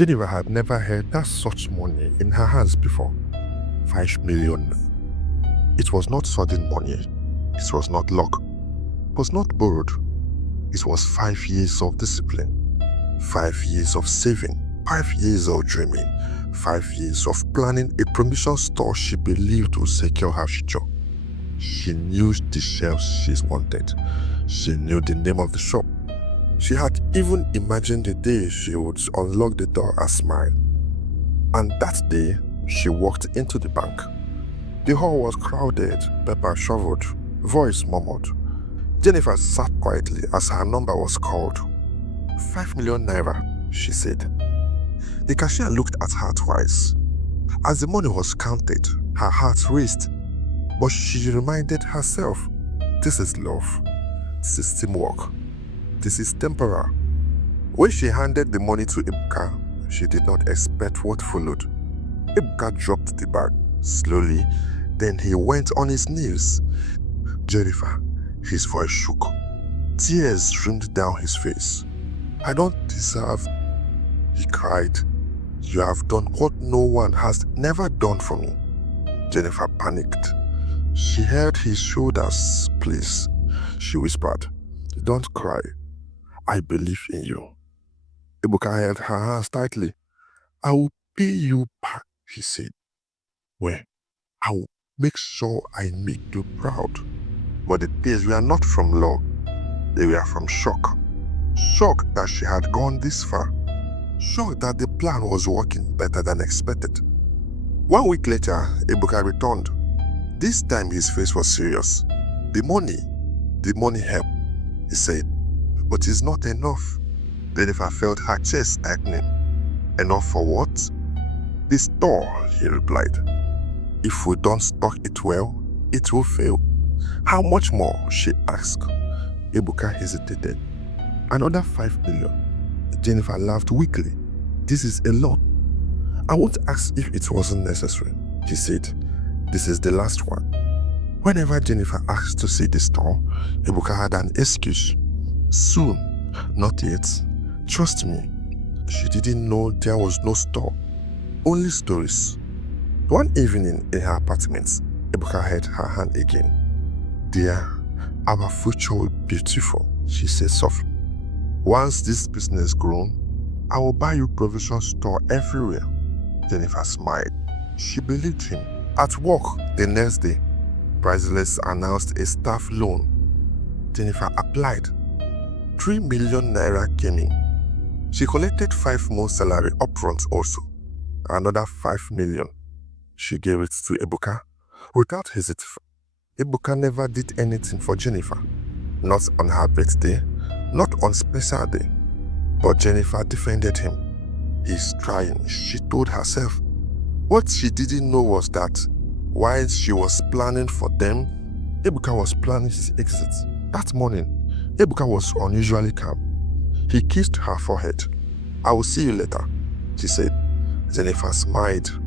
Jennifer had never had that such money in her hands before. 5 million. It was not sudden money. It was not luck. It was not borrowed. It was 5 years of discipline. 5 years of saving. 5 years of dreaming. 5 years of planning a provision store she believed would secure her future. She knew the shelves she wanted. She knew the name of the shop. She had even imagined the day she would unlock the door and smile. And that day, she walked into the bank. The hall was crowded, paper shoveled, voice murmured. Jennifer sat quietly as her number was called. 5 million naira, she said. The cashier looked at her twice. As the money was counted, her heart raced. But she reminded herself, this is love. This is teamwork. This is temporary. When she handed the money to Ebuka, she did not expect what followed. Ebuka dropped the bag slowly, then he went on his knees. Jennifer, his voice shook. Tears streamed down his face. I don't deserve, he cried. You have done what no one has never done for me. Jennifer panicked. She held his shoulders. Please, she whispered. Don't cry. I believe in you. Ebuka held her hands tightly. I will pay you back, he said. Well, I will make sure I make you proud. But the tears were not from love. They were from shock. Shock that she had gone this far. Shock that the plan was working better than expected. 1 week later, Ebuka returned. This time his face was serious. The money helped, he said. But it's not enough. Jennifer felt her chest tightening. Enough for what? The store, he replied. If we don't stock it well, it will fail. How much more? She asked. Ebuka hesitated. Another 5 million. Jennifer laughed weakly. This is a lot. I won't ask if it wasn't necessary, he said. This is the last one. Whenever Jennifer asked to see the store, Ebuka had an excuse. Soon, not yet. Trust me. She didn't know there was no store. Only stories. One evening in her apartment, Ebuka held her hand again. Dear, our future will be beautiful, she said softly. Once this business grows, I will buy you provision store everywhere. Jennifer smiled. She believed him. At work the next day, Priceless announced a staff loan. Jennifer applied. 3 million naira came in. She collected 5 months' salary upfront also. Another 5 million. She gave it to Ebuka without hesitation. Ebuka never did anything for Jennifer. Not on her birthday, not on special day. But Jennifer defended him. He's trying, she told herself. What she didn't know was that while she was planning for them, Ebuka was planning his exit. That morning, Ebuka was unusually calm. He kissed her forehead. I will see you later, she said. Jennifer smiled.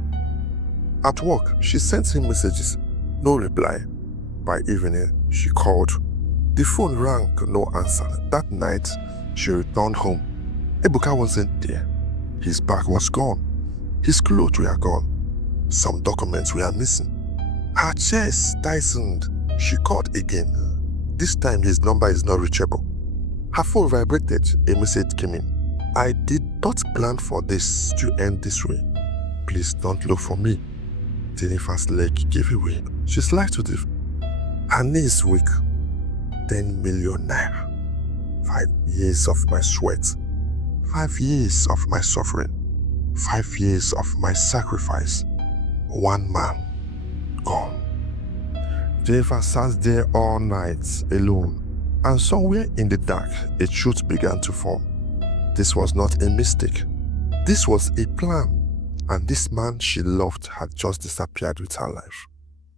At work, she sent him messages. No reply. By evening, she called. The phone rang, no answer. That night, she returned home. Ebuka wasn't there. His bag was gone. His clothes were gone. Some documents were missing. Her chest tightened. She called again. This time his number is not reachable. Her phone vibrated. A message came in. I did not plan for this to end this way. Please don't look for me. Jennifer's leg gave away. She slipped to the her knees weak. 10 million naira. 5 years of my sweat. 5 years of my suffering. 5 years of my sacrifice. One man gone. Jennifer sat there all night alone, and somewhere in the dark, a truth began to form. This was not a mistake. This was a plan, and this man she loved had just disappeared with her life.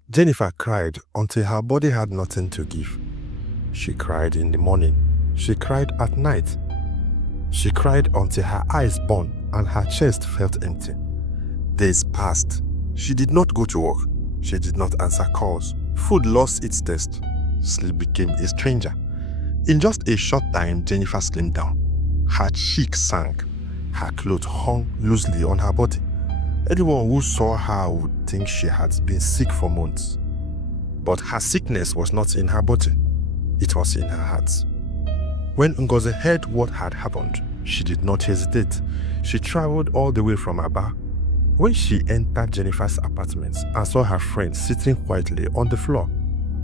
Jennifer cried until her body had nothing to give. She cried in the morning. She cried at night. She cried until her eyes burned and her chest felt empty. Days passed. She did not go to work. She did not answer calls. Food lost its taste. Sleep became a stranger. In just a short time, Jennifer slimmed down. Her cheek sank. Her clothes hung loosely on her body. Anyone who saw her would think she had been sick for months. But her sickness was not in her body. It was in her heart. When Ngozi heard what had happened, she did not hesitate. She traveled all the way from Aba. When she entered Jennifer's apartment and saw her friend sitting quietly on the floor,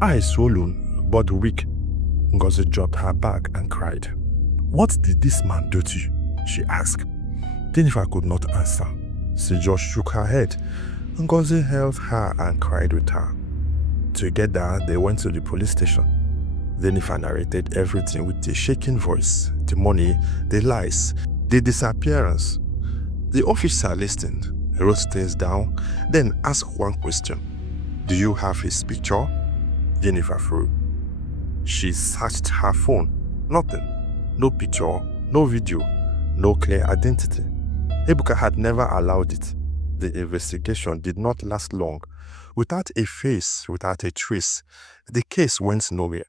eyes swollen but weak, Ngozi dropped her bag and cried. "What did this man do to you?" she asked. Jennifer could not answer. She just shook her head. Ngozi held her and cried with her. Together, they went to the police station. Jennifer narrated everything with a shaking voice: the money, the lies, the disappearance. The officer listened, wrote things down, then asked one question. "Do you have his picture?" Jennifer froze. She searched her phone. Nothing. No picture, no video, no clear identity. Ebuka had never allowed it. The investigation did not last long. Without a face, without a trace, the case went nowhere.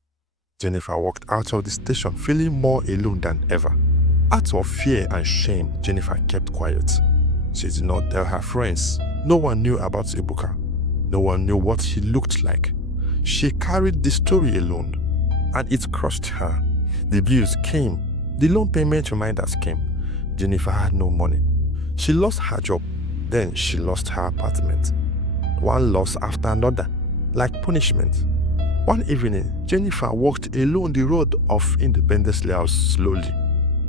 Jennifer walked out of the station feeling more alone than ever. Out of fear and shame, Jennifer kept quiet. She did not tell her friends. No one knew about Ebuka. No one knew what he looked like. She carried the story alone, and it crushed her. The bills came. The loan payment reminders came. Jennifer had no money. She lost her job. Then she lost her apartment. One loss after another, like punishment. One evening, Jennifer walked along the road of Independence Layout slowly.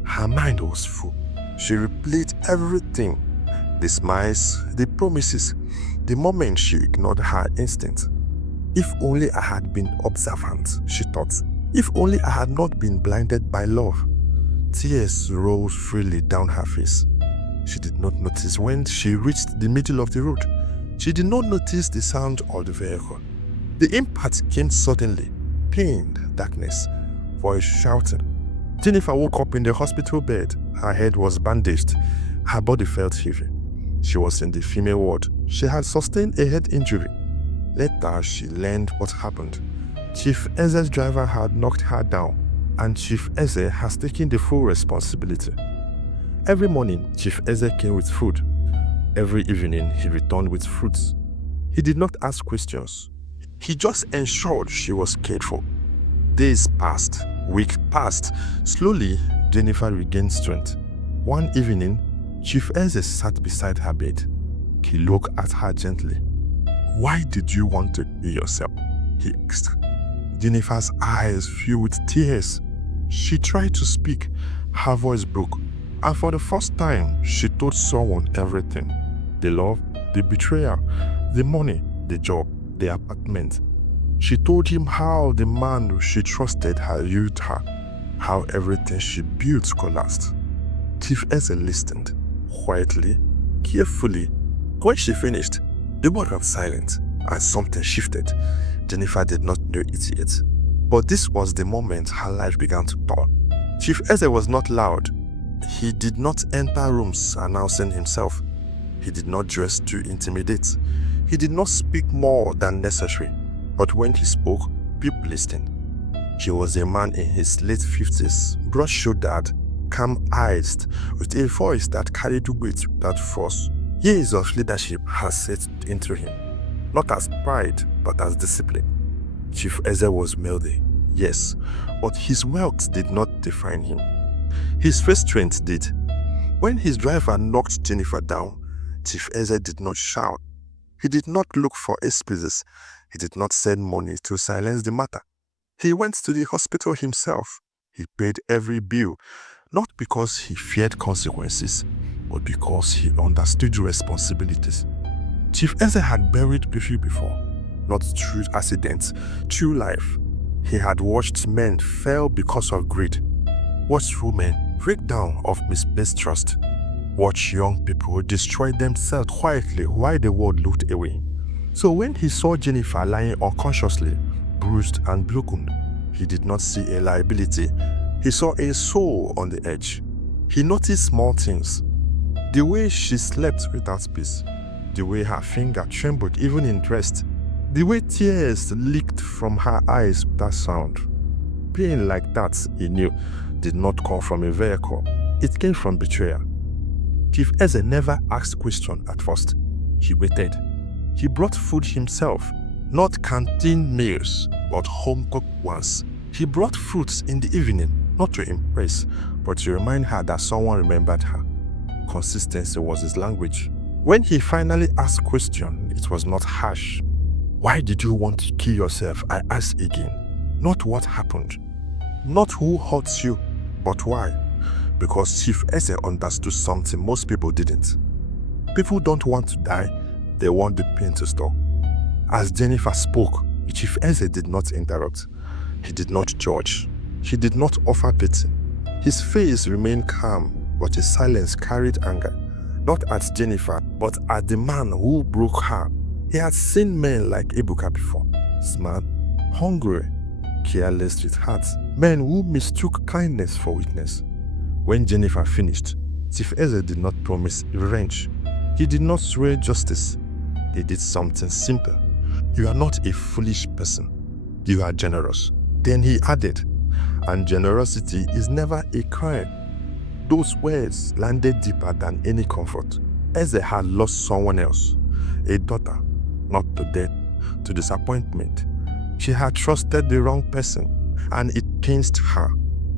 Her mind was full. She replayed everything. The smiles, the promises, the moment she ignored her instinct. If only I had been observant, she thought. If only I had not been blinded by love. Tears rose freely down her face. She did not notice when she reached the middle of the road. She did not notice the sound of the vehicle. The impact came suddenly. Pain, darkness, voice shouting. Jennifer woke up in the hospital bed. Her head was bandaged. Her body felt heavy. She was in the female ward. She had sustained a head injury. Later, she learned what happened. Chief Eze's driver had knocked her down, and Chief Eze has taken the full responsibility. Every morning, Chief Eze came with food. Every evening, he returned with fruits. He did not ask questions. He just ensured she was cared for. Days passed, weeks passed. Slowly, Jennifer regained strength. One evening, Chief Eze sat beside her bed. He looked at her gently. "Why did you want to kill yourself?" he asked. Jennifer's eyes filled with tears. She tried to speak. Her voice broke. And for the first time, she told someone everything. The love, the betrayal, the money, the job, the apartment. She told him how the man she trusted had used her, how everything she built collapsed. Chief Eze listened, quietly, carefully. When she finished, they were both silent, and something shifted. Jennifer did not know it yet. But this was the moment her life began to turn. Chief Eze was not loud. He did not enter rooms announcing himself. He did not dress to intimidate. He did not speak more than necessary. But when he spoke, people listened. He was a man in his late 50s, broad-shouldered, calm-eyed, with a voice that carried weight without force. Years of leadership had set into him, not as pride, but as discipline. Chief Eze was wealthy, yes, but his wealth did not define him. His first strength did. When his driver knocked Jennifer down, Chief Eze did not shout. He did not look for excuses. He did not send money to silence the matter. He went to the hospital himself. He paid every bill, not because he feared consequences, but because he understood responsibilities. Chief Eze had buried people before, not through accidents, through life. He had watched men fail because of greed, watched women break down of misplaced trust, watched young people destroy themselves quietly while the world looked away. So when he saw Jennifer lying unconsciously, bruised and broken, he did not see a liability. He saw a soul on the edge. He noticed small things. The way she slept without peace, the way her finger trembled even in rest, the way tears leaked from her eyes without sound. Pain like that, he knew, did not come from a vehicle. It came from betrayal. Chief Eze never asked question at first. He waited. He brought food himself, not canteen meals, but home-cooked ones. He brought fruits in the evening, not to impress, but to remind her that someone remembered her. Consistency was his language. When he finally asked question, it was not harsh. Why did you want to kill yourself? I asked again. Not what happened. Not who hurts you, but why. Because Chief Eze understood something most people didn't. People don't want to die, they want the pain to stop. As Jennifer spoke, Chief Eze did not interrupt. He did not judge. He did not offer pity. His face remained calm, but his silence carried anger. Not at Jennifer, but at the man who broke her. He had seen men like Ebuka before. Smart, hungry, careless with hearts. Men who mistook kindness for weakness. When Jennifer finished, Chief Eze did not promise revenge. He did not swear justice. He did something simple. You are not a foolish person. You are generous. Then he added, and generosity is never a crime. Those words landed deeper than any comfort. Eze had lost someone else, a daughter, not to death, to disappointment. She had trusted the wrong person, and it pained her.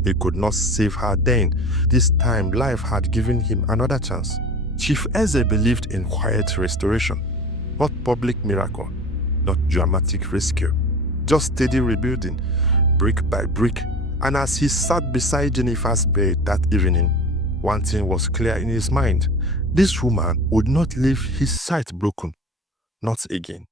He could not save her then. This time, life had given him another chance. Chief Eze believed in quiet restoration, not public miracle, not dramatic rescue, just steady rebuilding, brick by brick. And as he sat beside Jennifer's bed that evening, one thing was clear in his mind. This woman would not leave his sight broken. Not again.